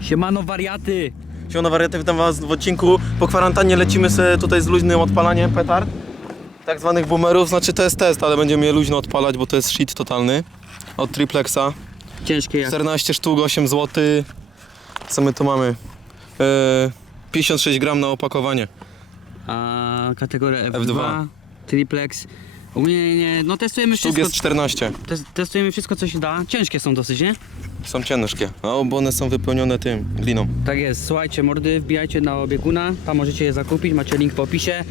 Siemano wariaty! Siemano wariaty, witam was w odcinku. Po kwarantannie lecimy sobie tutaj z luźnym odpalaniem petard. Tak zwanych boomerów, znaczy to jest test, ale będziemy je luźno odpalać, bo to jest shit totalny. Od Triplexa. Ciężkie jak... 14 sztuk, 8 zł. Co my tu mamy? Yy, 56 gram na opakowanie. A kategoria F2, F2. triplex. Ogólnie nie, no testujemy Sztuk wszystko, jest 14. tes- testujemy wszystko co się da. Ciężkie są dosyć, nie? Są ciężkie, no, bo one są wypełnione tym, gliną. Tak jest, słuchajcie mordy, wbijajcie na obieguna, tam możecie je zakupić, macie link w opisie.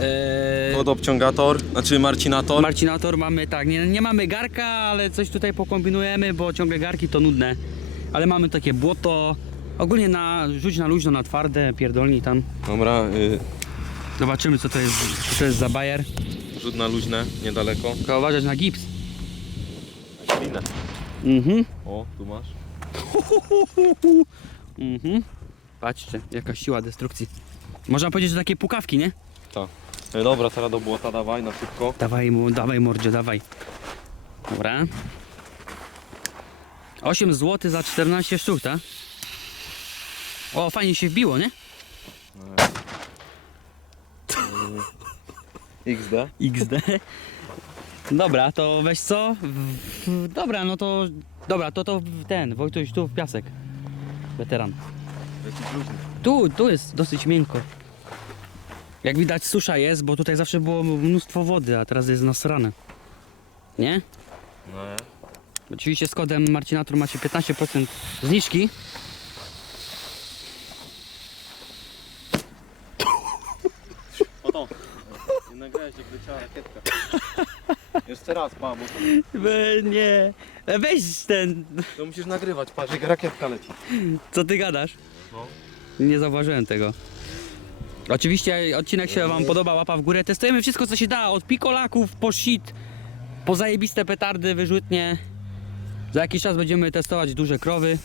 Eee, Podobciągator, znaczy marcinator. Marcinator mamy tak, nie, nie mamy garka, ale coś tutaj pokombinujemy, bo ciągle garki to nudne. Ale mamy takie błoto. Ogólnie na, rzuć na luźno, na twarde, pierdolni tam. Dobra, yy, Zobaczymy co to jest, co to jest za bajer. Rzut na luźne, niedaleko. Trzeba uważać na gips. Glinę. Mhm. O, tu masz. Mhm. Patrzcie, jaka siła destrukcji. Można powiedzieć, że takie pukawki, nie? Tak. E, Dobra, teraz do błota dawaj na szybko. Dawaj mu, dawaj mordzie, dawaj. Dobra. 8 zł za 14 sztuk, tak? O, fajnie się wbiło, nie? XD. XD. Dobra, to weź co? W- w- Dobra, no to. Dobra, to to w- ten, Wojtuś, tu w piasek. Weteran. Tu, tu jest dosyć miękko. Jak widać susza jest, bo tutaj zawsze było mnóstwo wody, a teraz jest nasrane. Nie? No nie. Oczywiście z kodem Marcinator macie 15% zniżki. O to. Nie leciała rakietka. Jeszcze raz, pa, bo We, nie. E, Weź ten. to musisz nagrywać, patrz jak rakietka leci. Co ty gadasz? No. Nie zauważyłem tego. Oczywiście odcinek się wam podoba, łapa w górę. Testujemy wszystko co się da, od pikolaków po shit, po zajebiste petardy, wyrzutnie. Za jakiś czas będziemy testować duże krowy.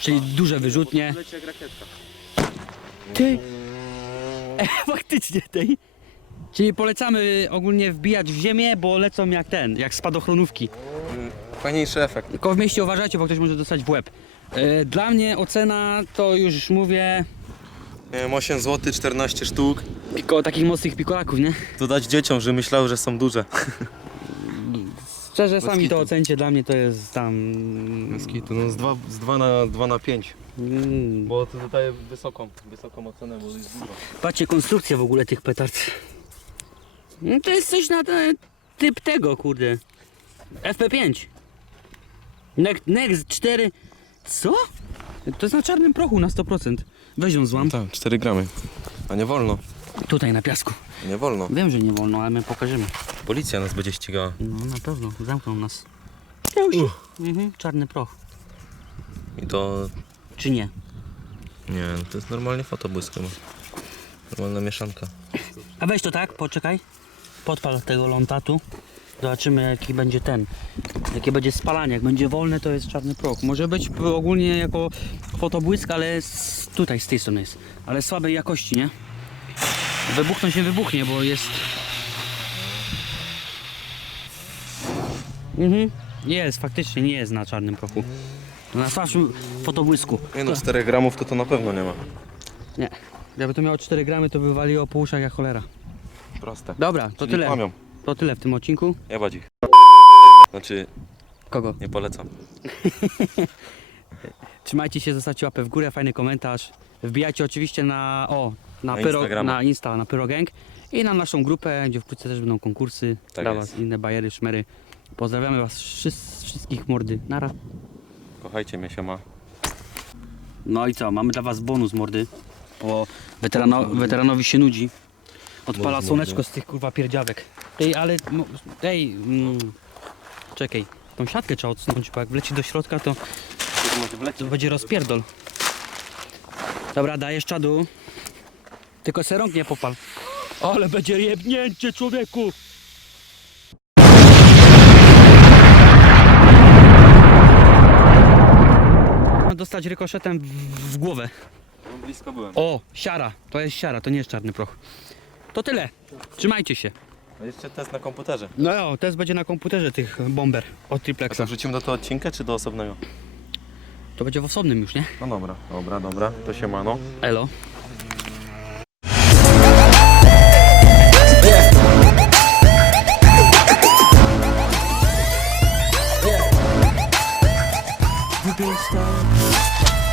Czyli duże wyrzutnie. Leci jak rakietka. Ty! E, faktycznie tej. Czyli polecamy ogólnie wbijać w ziemię, bo lecą jak ten, jak spadochronówki. Fajniejszy efekt. Tylko w mieście uważajcie, bo ktoś może dostać w łeb. E, Dla mnie ocena to już mówię Miałem 8 zł, 14 sztuk. piko, takich mocnych pikolaków, nie? To dać dzieciom, że myślały, że są duże. Szczerze, Bez sami to kitu. ocencie, dla mnie to jest tam... Skitu, no z 2, z 2 na 2 na 5. Mm. Bo to dodaje wysoką, wysoką ocenę, bo jest dużo. Patrzcie konstrukcję w ogóle tych petard. No to jest coś na ten typ tego, kurde. FP5. Next, Next 4. Co? To jest na czarnym prochu na 100%. Weź ją złam. Tak, 4 gramy. A nie wolno. Tutaj na piasku. Nie wolno. Wiem, że nie wolno, ale my pokażemy. Policja nas będzie ścigała. No na pewno, zamkną nas. Mhm, czarny proch. I to... Czy nie? Nie, to jest normalnie fotobłysk chyba. Normalna mieszanka. A weź to tak, poczekaj. Podpal tego lontatu. Zobaczymy jaki będzie ten. Jakie będzie spalanie. Jak będzie wolne to jest czarny proch. Może być ogólnie jako fotobłysk, ale z, tutaj z tej strony jest. Ale słabej jakości, nie? Wybuchnąć nie wybuchnie, bo jest... Mhm. Jest, faktycznie nie jest na czarnym prochu. Na słabszym fotobłysku. Nie no, 4 gramów to to na pewno nie ma. Nie. Jakby to miało 4 gramy, to by waliło po uszach jak cholera. Proste. Dobra, to Czyli tyle. kłamią. To tyle w tym odcinku. Jebać ich. Znaczy, Kogo? nie polecam. Trzymajcie się, zostawcie łapę w górę, fajny komentarz. Wbijajcie oczywiście na o, na, Na pyro, Instagrama. na Insta, na Pyrogang i na naszą grupę, gdzie wkrótce też będą konkursy Tak dla jest. was, inne bajery, szmery. Pozdrawiamy was wszys- wszystkich mordy. Nara. Kochajcie mnie się ma. No i co, mamy dla was bonus mordy, bo weterano, weteranowi się nudzi. Odpala słoneczko z tych kurwa pierdziawek. Ej, ale, mo- ej, mm, czekaj, tą siatkę trzeba odsunąć, bo jak wleci do środka to To będzie rozpierdol. Dobra, dajesz czadu. Tylko se rąk nie popal. Ale będzie jebnięcie człowieku! Dostać rykoszetem w, w głowę. No, blisko byłem. O, siara. To jest siara, to nie jest czarny proch. To tyle. Trzymajcie się. A jeszcze test na komputerze. No jo, test będzie na komputerze tych bomber od A Triplexa. to wrzucimy do tego odcinka, czy do osobnego? To będzie w osobnym już, nie? No dobra, dobra, dobra, to się ma, no. Elo. Yeah.